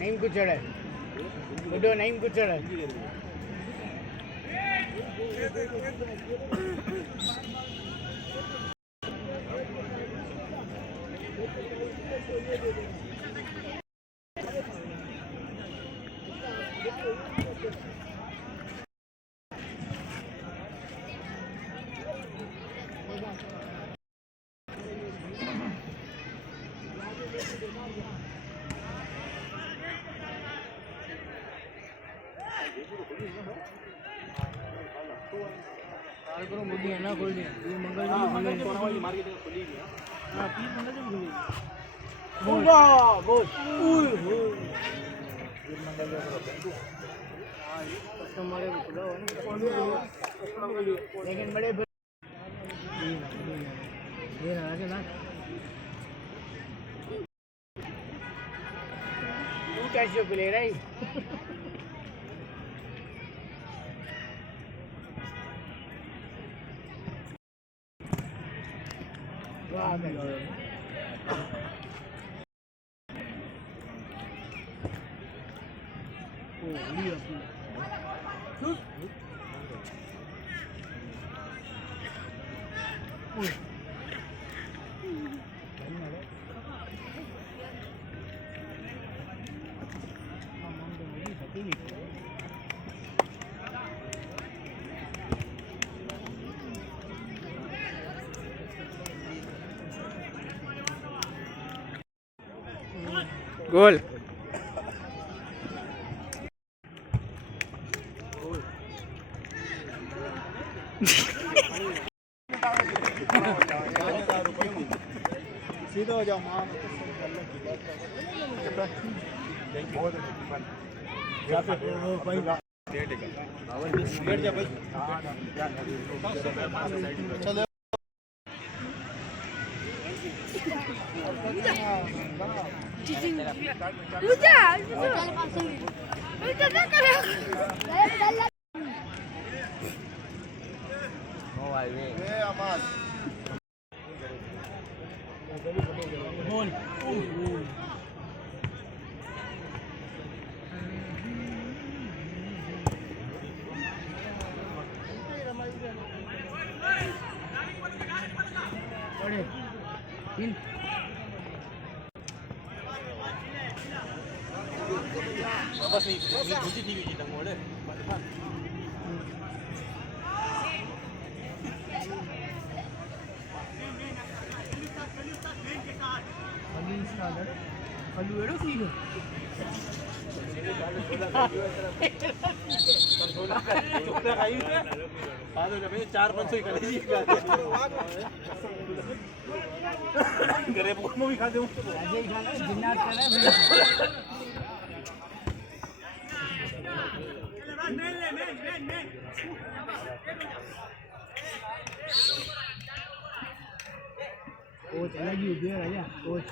નહીં કુચડે બધો નહીં કુચડે करो मुझे ना खोल दी ये मंगल वाली मार्केट खुली है हां 30 मंगल से खुली बोल बोल ओए हो ये मंगल का हां ये कस्टमर है खुला है लेकिन बड़े ये ना आगे ना तू कैसे ले रही वाह ओ लिया गोल सीधा हो जाओ मां बैठ जा भाई चलो बस नहीं मुझे टीवी की तंग मोड़े आलू एड़ो सीन घरे भी खा दूं कोच अलग ही उधर आया कोच